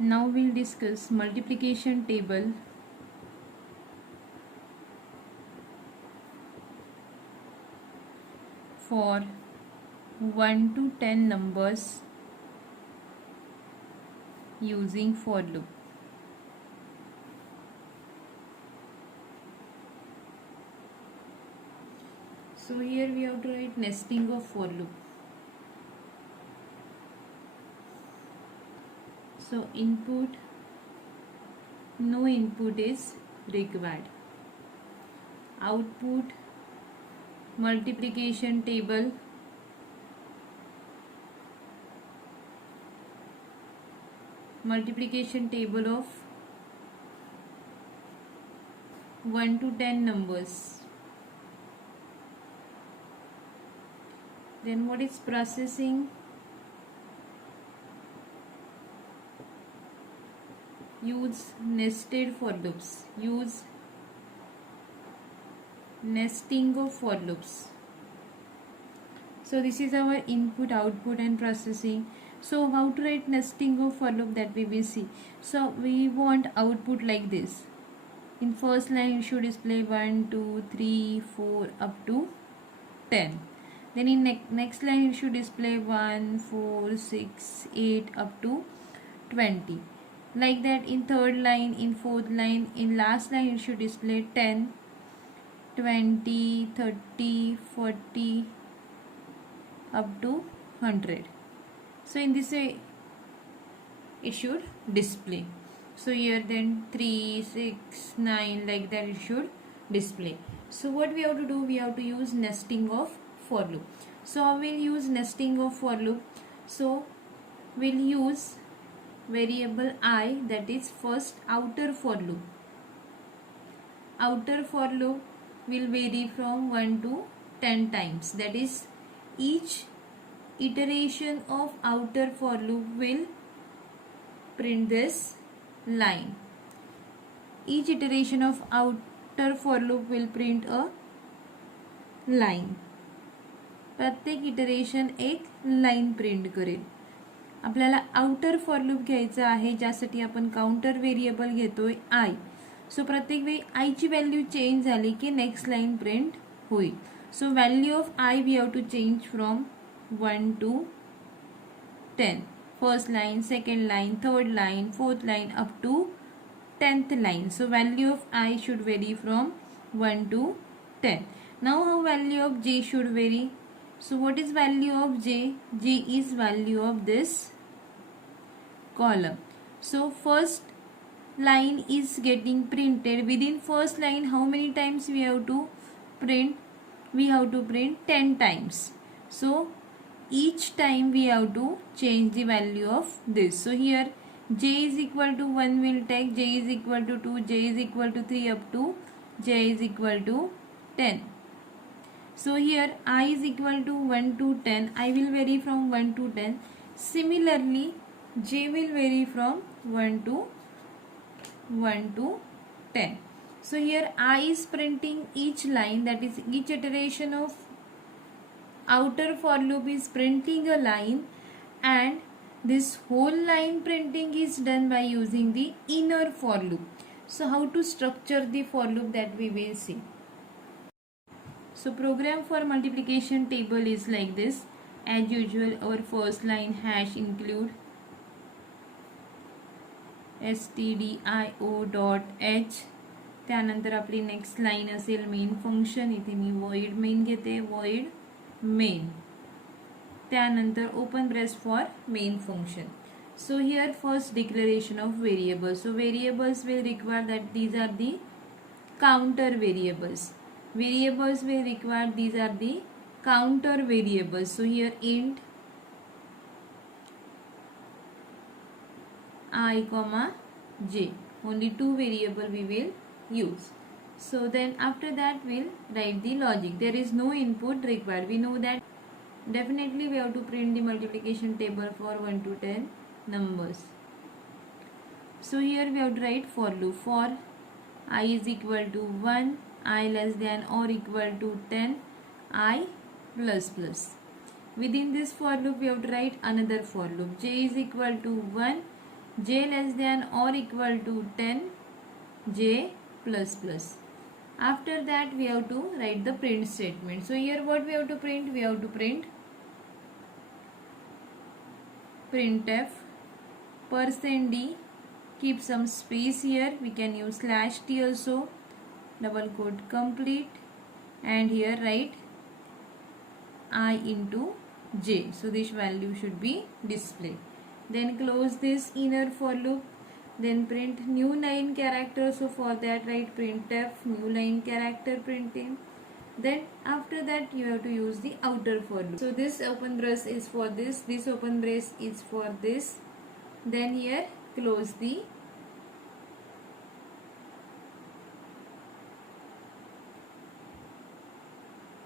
Now we'll discuss multiplication table for 1 to 10 numbers using for loop. So here we have to write nesting of for loop. So input, no input is required. Output, multiplication table, of 1 to 10 numbers. Then what is processing? Use nested for loops. Use nesting of for loops. So this is our input, output and processing. So how to write nesting of for loop, that we will see. So we want output like this. In first line you should display 1, 2, 3, 4 up to 10. Then in next line you should display 1, 4, 6, 8 up to 20. Like that in third line, in fourth line, in last line you should display 10, 20, 30, 40 up to 100. So in this way it should display. So here then 3, 6, 9 like that it should display. So what we have to do, we have to use nesting of for loop. So I will use nesting of for loop. So we'll use variable I, that is first outer for loop. Outer for loop will vary from 1 to 10 times. That is, each iteration of outer for loop will print this line. Each iteration of outer for loop will print a line. प्रत्येक iteration एक line print करेल. आपल्याला outer for loop घ्यायचा आहे, ज्यासाठी आपण counter variable घेतोय आय. सो प्रत्येक वेळी आय ची व्हॅल्यू चेंज झाली की नेक्स्ट लाईन प्रिंट होईल. So value of I we have to change from 1 to 10. First line, second line, third line, fourth line up to 10th line. So value of I should vary from 1 to 10. Now how value of j should vary? So what is value of j? J is value of this column. So first line is getting printed. Within first line how many times we have to print? We have to print 10 times. So each time we have to change the value of this. So here j is equal to 1 will take, j is equal to 2, j is equal to 3 up to j is equal to 10. So here I is equal to 1 to 10. I will vary from 1 to 10. Similarly j will vary from 1 to 10. So here I is printing each line, that is each iteration of outer for loop is printing a line, and this whole line printing is done by using the inner for loop. So how to structure the for loop, that we will see. So program for multiplication table is like this. As usual, our first line hash include stdio.h. त्यानंतर आपली next line असेल main function. इथे मी void main घेते, void main. त्यानंतर open brace for main function. So here first declaration of variables. So variables will require that these are the counter variables. Variables will require these are the counter variables. So here int I comma j, only two variable we will use. So then after that we'll write the logic. There is no input required. We know that definitely we have to print the multiplication table for 1 to 10 numbers. So here we have to write for loop. For I is equal to 1, I less than or equal to 10, I plus plus. Within this for loop we have to write another for loop. J is equal to 1, j less than or equal to 10 j plus plus. After that we have to write the print statement. So here what we have to print? We have to print printf %d, keep some space here, we can use /t also, double quote complete, and here write I into j. So this value should be displayed. Then close this inner for loop. Then print new line character. So for that write printf new line character printing. Then after that you have to use the outer for loop. So this open brace is for this open brace is for this. Then here close the